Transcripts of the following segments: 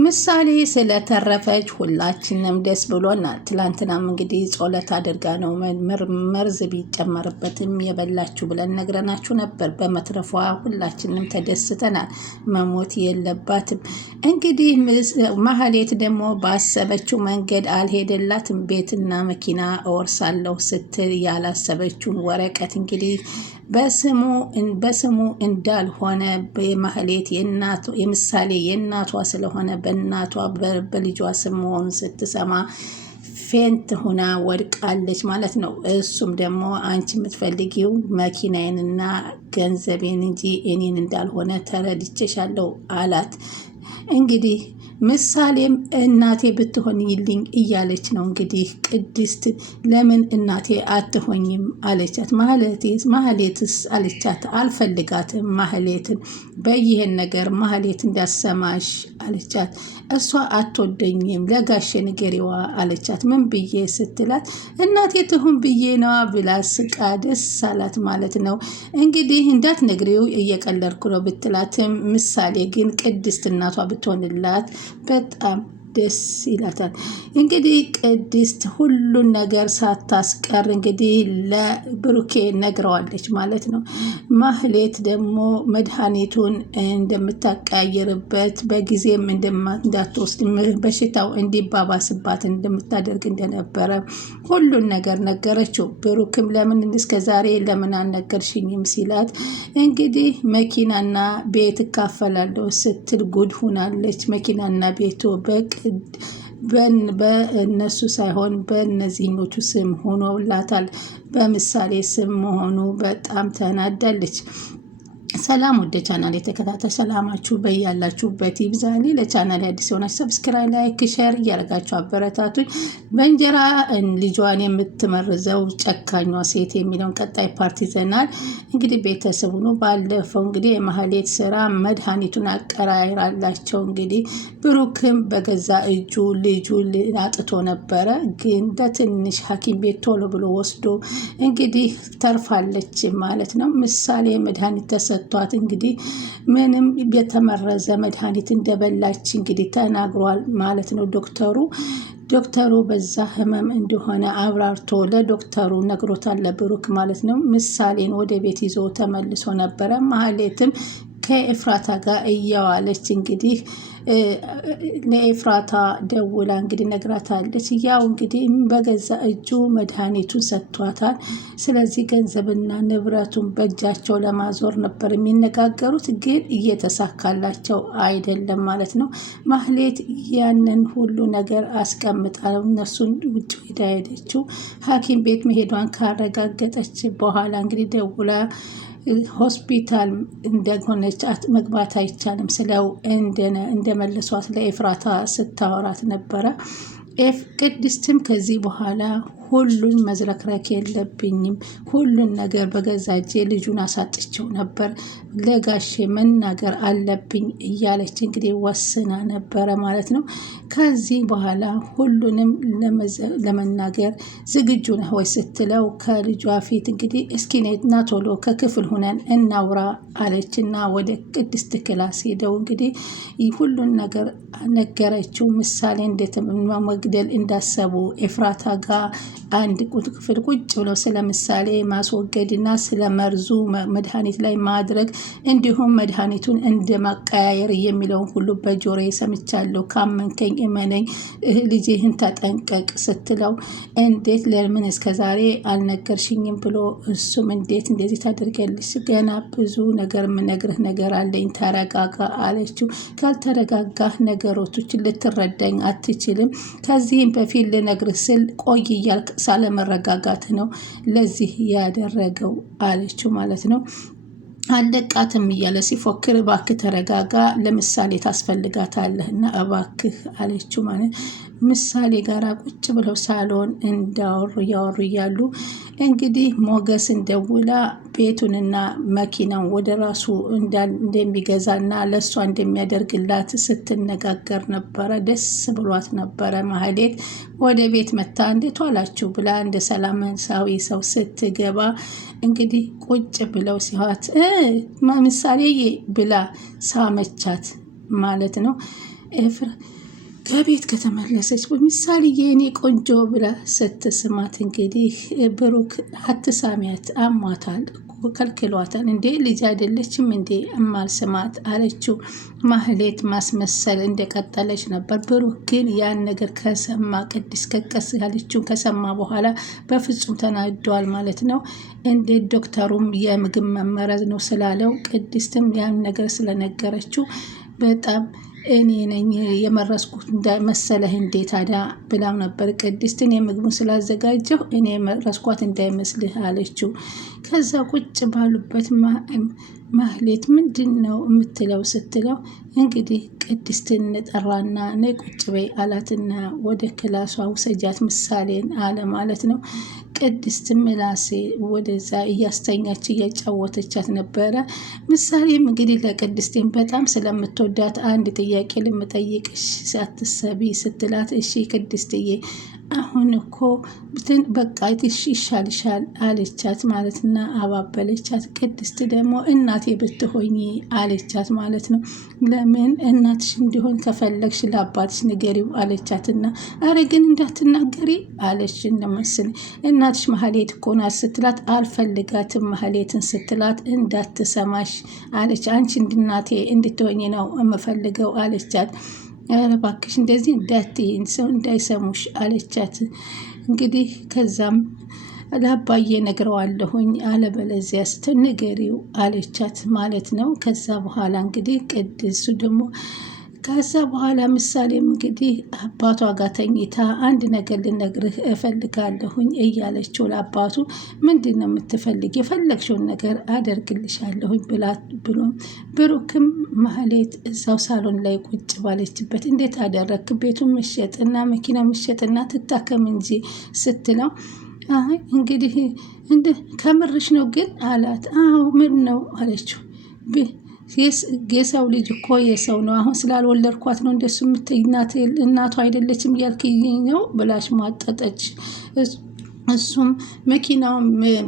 ምሳሌ ስለተረፈች ሁላችንም ደስ ብሎናል። ትላንትናም እንግዲህ ጸሎት አድርጋ ነው መርዝ ቢጨመርበትም የበላችሁ ብለን ነግረናችሁ ነበር። በመትረፏ ሁላችንም ተደስተናል። መሞት የለባትም። እንግዲህ ማህሌት ደግሞ ባሰበችው መንገድ አልሄደላትም። ቤትና መኪና እወርሳለሁ ስትል ያላሰበችውን ወረቀት እንግዲህ በስሙ እንዳልሆነ የማህሌት የምሳሌ የእናቷ ስለሆነ በእናቷ በልጇ ስም መሆኑን ስትሰማ ፌንት ሆና ወድቃለች ማለት ነው። እሱም ደግሞ አንቺ የምትፈልጊው መኪናዬንና ገንዘቤን እንጂ እኔን እንዳልሆነ ተረድቼሻለሁ አላት። እንግዲህ ምሳሌም እናቴ ብትሆን ይልኝ እያለች ነው። እንግዲህ ቅድስት ለምን እናቴ አትሆኝም አለቻት። ማህሌትስ አለቻት። አልፈልጋትም ማህሌትን በይሄን ነገር ማህሌት እንዳሰማሽ አለቻት። እሷ አትወደኝም ለጋሼ ንገሪዋ አለቻት። ምን ብዬ ስትላት እናቴ ትሁን ብዬ ነዋ ብላ ስቃ ደስ አላት ማለት ነው። እንግዲህ እንዳትነግሪው እየቀለድኩ ነው ብትላትም ምሳሌ ግን ቅድስት እናቷ ብትሆንላት በጣም ደስ ይላታል። እንግዲህ ቅድስት ሁሉን ነገር ሳታስቀር እንግዲህ ለብሩኬ ነግረዋለች ማለት ነው። ማህሌት ደግሞ መድኃኒቱን እንደምታቀያየርበት በጊዜም እንዳትወስድ በሽታው እንዲባባስባት እንደምታደርግ እንደነበረ ሁሉን ነገር ነገረችው። ብሩክም ለምን እስከዛሬ ለምን አልነገርሽኝም ሲላት እንግዲህ መኪናና ቤት እካፈላለሁ ስትል ጉድ ሁናለች። መኪናና ቤቱ በእነሱ ሳይሆን በእነዚህኞቹ ስም ሆኖላታል። በምሳሌ ስም መሆኑ በጣም ተናዳለች። ሰላም ወደ ቻናል የተከታተል ሰላማችሁ በያላችሁበት ይብዛል። ለቻናል አዲስ የሆናችሁ ሰብስክራይብ፣ ላይክ፣ ሼር እያደረጋችሁ አበረታቱኝ። በእንጀራ ልጇን የምትመርዘው ጨካኟ ሴት የሚለውን ቀጣይ ፓርቲ ይዘናል። እንግዲህ ቤተሰቡ ነው። ባለፈው እንግዲህ የማህሌት ስራ መድኃኒቱን አቀራይራላቸው። እንግዲህ ብሩክም በገዛ እጁ ልጁ አጥቶ ነበረ፣ ግን ለትንሽ ሐኪም ቤት ቶሎ ብሎ ወስዶ እንግዲህ ተርፋለች ማለት ነው። ምሳሌ መድኃኒት ተሰጥቷት እንግዲህ ምንም የተመረዘ መድኃኒት እንደበላች እንግዲህ ተናግሯል ማለት ነው ዶክተሩ በዛ ህመም እንደሆነ አብራርቶ ለዶክተሩ ነግሮታል ለብሩክ ማለት ነው። ምሳሌን ወደ ቤት ይዞ ተመልሶ ነበረ። ማህሌትም ከኤፍራታ ጋር እያዋለች እንግዲህ ለኤፍራታ ደውላ እንግዲህ ነግራታለች። ያው እንግዲህ በገዛ እጁ መድኃኒቱን ሰጥቷታል። ስለዚህ ገንዘብና ንብረቱን በእጃቸው ለማዞር ነበር የሚነጋገሩት፣ ግን እየተሳካላቸው አይደለም ማለት ነው። ማህሌት ያንን ሁሉ ነገር አስቀምጣ እነሱን ውጭ ሄዳ ሄደችው። ሐኪም ቤት መሄዷን ካረጋገጠች በኋላ እንግዲህ ደውላ ሆስፒታል እንደሆነች መግባት አይቻልም ስለው እንደመለሷት ለኤፍራታ ስታወራት ነበረ። ቅድስትም ከዚህ በኋላ ሁሉን መዝረክረክ የለብኝም፣ ሁሉን ነገር በገዛ እጄ ልጁን አሳጥቼው ነበር፣ ለጋሼ መናገር አለብኝ እያለች እንግዲህ ወስና ነበረ ማለት ነው። ከዚህ በኋላ ሁሉንም ለመናገር ዝግጁ ነህ ወይ ስትለው ከልጇ ፊት እንግዲህ እስኪ ና ቶሎ ከክፍል ሁነን እናውራ አለችና ወደ ቅድስት ክላስ ሄደው እንግዲህ ሁሉን ነገር ነገረችው። ምሳሌ እንዴት መግደል እንዳሰቡ ኤፍራታ ጋር አንድ ክፍል ቁጭ ብለው ስለ ምሳሌ ማስወገድና ስለ መርዙ መድኃኒት ላይ ማድረግ እንዲሁም መድኃኒቱን እንደማቀያየር የሚለውን ሁሉ በጆሮዬ ሰምቻለሁ፣ ካመንከኝ እመነኝ፣ ልጅህን ተጠንቀቅ ስትለው እንዴት ለምን እስከዛሬ አልነገርሽኝም ብሎ እሱም እንዴት እንደዚህ ታደርጊያለሽ? ገና ብዙ ነገር የምነግርህ ነገር አለኝ፣ ተረጋጋ አለችው። ካልተረጋጋህ ነገሮችን ልትረዳኝ አትችልም። ከዚህም በፊት ልነግርህ ስል ቆይ እያልክ ሳለመረጋጋት ነው ለዚህ ያደረገው አለችው ማለት ነው። አለቃትም እያለ ሲፎክር እባክህ ተረጋጋ፣ ለምሳሌ ታስፈልጋታለህና እባክህ አለችው ማለት ምሳሌ ጋር ቁጭ ብለው ሳሎን እያወሩ እያሉ እንግዲህ ሞገስ እንደውላ ቤቱንና መኪናውን ወደ ራሱ እንደሚገዛና ለእሷ እንደሚያደርግላት ስትነጋገር ነበረ። ደስ ብሏት ነበረ። ማህሌት ወደ ቤት መታ እንዴት ዋላችሁ ብላ እንደ ሰላማዊ ሰው ስትገባ እንግዲህ ቁጭ ብለው ሲዋት ምሳሌ ብላ ሳመቻት ማለት ነው። ከቤት ከተመለሰች ምሳሌ የኔ ቆንጆ ብላ ስትስማት እንግዲህ ብሩክ አትሳሚያት አሟታል ከልክሏታል። እንዴ ልጅ አይደለችም እንዴ እማልስማት አለችው። ማህሌት ማስመሰል እንደቀጠለች ነበር። ብሩክ ግን ያን ነገር ከሰማ ቅድስት ከቀስ ያለችውን ከሰማ በኋላ በፍጹም ተናዷል ማለት ነው። እንዴት ዶክተሩም የምግብ መመረዝ ነው ስላለው ቅድስትም ያን ነገር ስለነገረችው በጣም እኔ ነኝ የመረስኩት እንዳይመሰለህ እንዴ ታዲያ ብላው ነበር። ቅድስትን የምግቡን ስላዘጋጀው እኔ የመረስኳት እንዳይመስልህ አለችው። ከዛ ቁጭ ባሉበት ማህሌት ምንድን ነው የምትለው ስትለው እንግዲህ ቅድስትን ጠራና ነይ ቁጭ በይ አላትና ወደ ክላሷ ውሰጃት ምሳሌን አለ ማለት ነው። ቅድስት ምላሴ ወደዛ እያስተኛች እያጫወተቻት ነበረ። ምሳሌም እንግዲህ ለቅድስቴን በጣም ስለምትወዳት አንድ ጥያቄ ልምጠይቅሽ ሳትሰቢ ስትላት እሺ ቅድስትዬ አሁን እኮ በቃ ይሻልሻል አለቻት ማለትና አባበለቻት። ቅድስት ደግሞ እናቴ ብትሆኚ አለቻት ማለት ነው። ለምን እናትሽ እንዲሆን ከፈለግሽ ለአባትሽ ንገሪው አለቻትና አረ ግን እንዳትናገሪ አለች እንደመስል እናትሽ ማህሌት እኮ ናት ስትላት አልፈልጋትም ማህሌትን ስትላት እንዳትሰማሽ አለች። አንቺ እናቴ እንድትሆኚ ነው የምፈልገው አለቻት። ኧረ እባክሽ እንደዚህ እንዳትይኝ ሰው እንዳይሰሙሽ አለቻት። እንግዲህ ከዛም ለአባዬ ነግረዋለሁኝ አለበለዚያ ስትንገሪው አለቻት ማለት ነው። ከዛ በኋላ እንግዲህ ቅድሱ ደግሞ ከዛ በኋላ ምሳሌም እንግዲህ አባቷ ጋር ተኝታ አንድ ነገር ልነግርህ እፈልጋለሁኝ እያለችው ለአባቱ ምንድን ነው የምትፈልግ? የፈለግሽውን ነገር አደርግልሻለሁኝ ብሎም ብሩክም ማህሌት እዛው ሳሎን ላይ ቁጭ ባለችበት እንዴት አደረግክ? ቤቱን መሸጥና መኪና መሸጥና ትታከም እንጂ ስትለው እንግዲህ ከምርሽ ነው ግን አላት። አዎ ምን ነው አለችው። የሰው ልጅ እኮ የሰው ነው። አሁን ስላልወለድኳት ነው እንደሱ የምትይ እናቷ አይደለችም እያልክኝ ነው ብላሽ ማጠጠች። እሱም መኪናው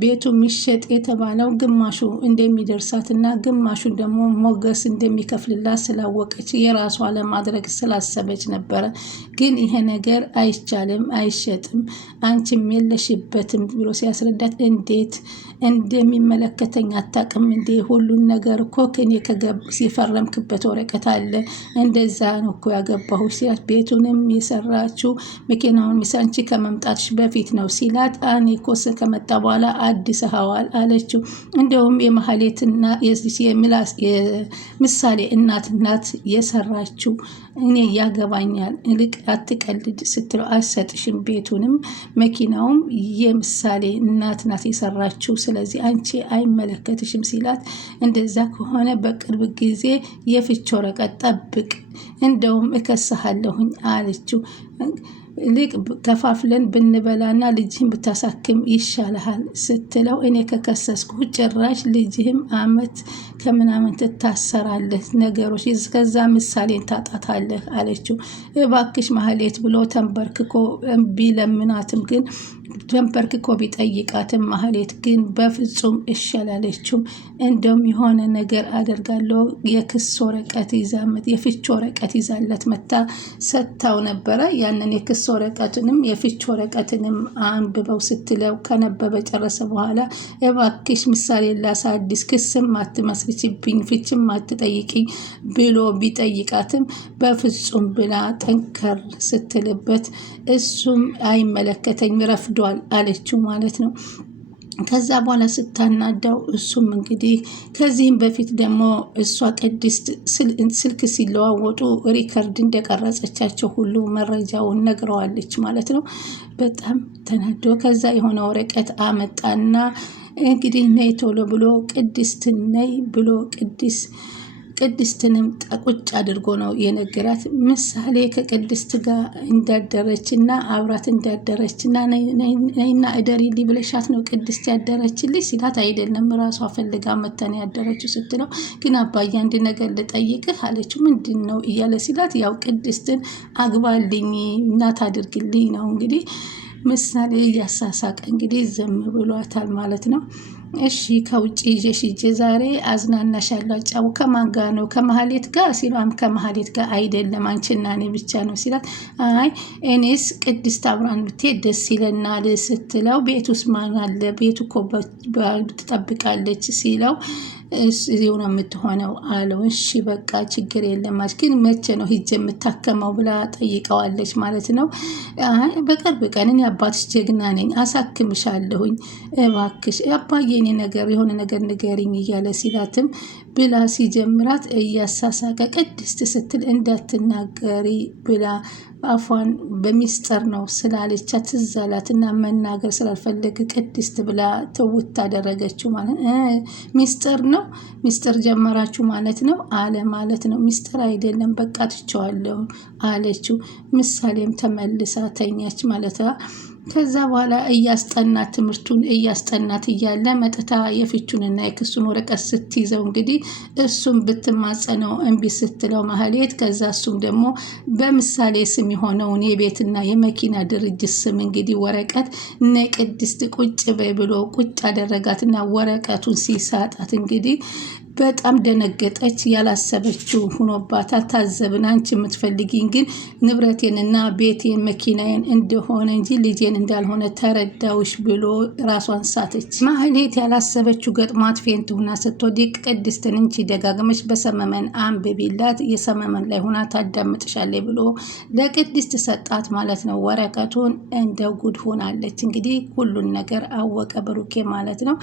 ቤቱ የሚሸጥ የተባለው ግማሹ እንደሚደርሳትና ግማሹን ደግሞ ሞገስ እንደሚከፍልላት ስላወቀች የራሷ ለማድረግ ስላሰበች ነበረ። ግን ይሄ ነገር አይቻልም፣ አይሸጥም፣ አንቺም የለሽበትም ብሎ ሲያስረዳት እንዴት እንደሚመለከተኝ አታውቅም እንዴ? ሁሉን ነገር እኮ ከኔ የፈረምክበት ወረቀት አለ፣ እንደዛ ነው እኮ ያገባሁ ሲላት ቤቱንም የሰራችው መኪናውን አንቺ ከመምጣትሽ በፊት ነው ሲላት እኔ እኮ ከመጣ በኋላ አዲስ ሀዋል አለችው። እንደውም የማህሌትና የምሳሌ እናት የሰራችው እኔ ያገባኛል እልቅ አትቀልድ ስትለው አልሰጥሽም፣ ቤቱንም መኪናውም የምሳሌ እናት ናት የሰራችው፣ ስለዚህ አንቺ አይመለከትሽም ሲላት እንደዛ ከሆነ በቅርብ ጊዜ የፍች ወረቀት ጠብቅ፣ እንደውም እከስሃለሁኝ አለችው። ልቅ ከፋፍለን ብንበላና ልጅህም ብታሳክም ይሻልሃል ስትለው እኔ ከከሰስኩ ጭራሽ ልጅህም አመት ከምናምን ትታሰራለህ፣ ነገሮች እስከዛ ምሳሌን ታጣታለህ አለችው። እባክሽ ማህሌት ብሎ ተንበርክኮ ቢለምናትም ግን ተንበርክኮ ቢጠይቃትም ማህሌት ግን በፍጹም እሺ አላለችውም። እንደውም የሆነ ነገር አደርጋለሁ የክስ ወረቀት የፍች ወረቀት ይዛለት መታ ሰጥታው ነበረ። ያንን የክስ ወረቀትንም የፍች ወረቀትንም አንብበው ስትለው ከነበበ ጨረሰ በኋላ እባክሽ ምሳሌ ላሳድስ ክስም አትመስርችብኝ ፍችም አትጠይቅኝ ብሎ ቢጠይቃትም በፍጹም ብላ ጠንከር ስትልበት እሱም አይመለከተኝ ረፍዷል አለችው ማለት ነው። ከዛ በኋላ ስታናዳው እሱም እንግዲህ ከዚህም በፊት ደግሞ እሷ ቅድስት ስልክ ሲለዋወጡ ሪከርድ እንደቀረጸቻቸው ሁሉ መረጃውን ነግረዋለች ማለት ነው። በጣም ተናዶ ከዛ የሆነ ወረቀት አመጣና እንግዲህ ነይ ቶሎ ብሎ ቅድስት ነይ ብሎ ቅድስትንም ቁጭ አድርጎ ነው የነገራት። ምሳሌ ከቅድስት ጋር እንዳደረችና አብራት እንዳደረችና ነይና እደሪልኝ ብለሻት ነው ቅድስት ያደረችልኝ ሲላት አይደለም ራሷ ፈልጋ መተን ያደረችው ስትለው ግን አባዬ አንድ ነገር ልጠይቅህ አለችው። ምንድን ነው እያለ ሲላት ያው ቅድስትን አግባልኝ እናት አድርግልኝ ነው እንግዲህ ምሳሌ እያሳሳቀ እንግዲህ ዝም ብሏታል ማለት ነው። እሺ ከውጭ ይዤሽ ሂጄ ዛሬ አዝናናሻለሁ አጫው ከማን ጋር ነው ከመሀሌት ጋር ሲሏም ከመሀሌት ጋር አይደለም አንቺና እኔ ብቻ ነው ሲላት አይ እኔስ ቅድስት አብራን ብትሄድ ደስ ይለናል ስትለው ቤት ውስጥ ማን አለ ቤቱ እኮ ትጠብቃለች ሲለው እዚሁ ነው የምትሆነው አለው። እሺ በቃ ችግር የለም ግን መቼ ነው ሂጅ የምታከመው ብላ ጠይቀዋለች ማለት ነው። አይ በቅርብ ቀን እኔ አባትሽ ጀግና ነኝ አሳክምሻለሁኝ እባክሽ አባዬ እኔ ነገር የሆነ ነገር ንገሪኝ እያለ ሲላትም ብላ ሲጀምራት እያሳሳቀ ቅድስት ስትል እንዳትናገሪ ብላ አፏን በሚስጥር ነው ስላለቻት ትዝ አላትና መናገር ስላልፈለገ ቅድስት ብላ ትውት አደረገችው ማለት ሚስጥር ነው ሚስጥር ጀመራችሁ ማለት ነው አለ ማለት ነው። ሚስጥር አይደለም በቃ ትቼዋለሁ አለችው። ምሳሌም ተመልሳ ተኛች ማለት ነው። ከዛ በኋላ እያስጠናት ትምህርቱን እያስጠናት እያለ መጥታ የፍቹንና የክሱን ወረቀት ስትይዘው እንግዲህ እሱም ብትማጸነው እምቢ ስትለው ማህሌት ከዛ እሱም ደግሞ በምሳሌ ስም የሆነውን የቤትና የመኪና ድርጅት ስም እንግዲህ ወረቀት ቅድስት ቁጭ በይ ብሎ ቁጭ አደረጋትና ወረቀቱን ሲሳጣት እንግዲህ በጣም ደነገጠች። ያላሰበችው ሆኖባታል። ታዘብን አንቺ የምትፈልጊኝ ግን ንብረቴንና ቤቴን መኪናዬን እንደሆነ እንጂ ልጄን እንዳልሆነ ተረዳውሽ ብሎ ራሷን ሳተች። ማህሌት ያላሰበችው ገጥሟት ፌንት ሆና ስትወድቅ ቅድስትን እንቺ ደጋግመሽ በሰመመን አንብቢላት የሰመመን ላይ ሆና ታዳምጥሻለች ብሎ ለቅድስት ሰጣት ማለት ነው። ወረቀቱን እንደ ጉድ ሆናለች። እንግዲህ ሁሉን ነገር አወቀ ብሩኬ ማለት ነው።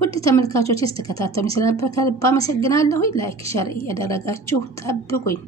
ውድ ተመልካቾች ስተከታተሉ ስለነበር ከልብ አመሰግናለሁ። ላይክ ሸር እያደረጋችሁ ጠብቁኝ።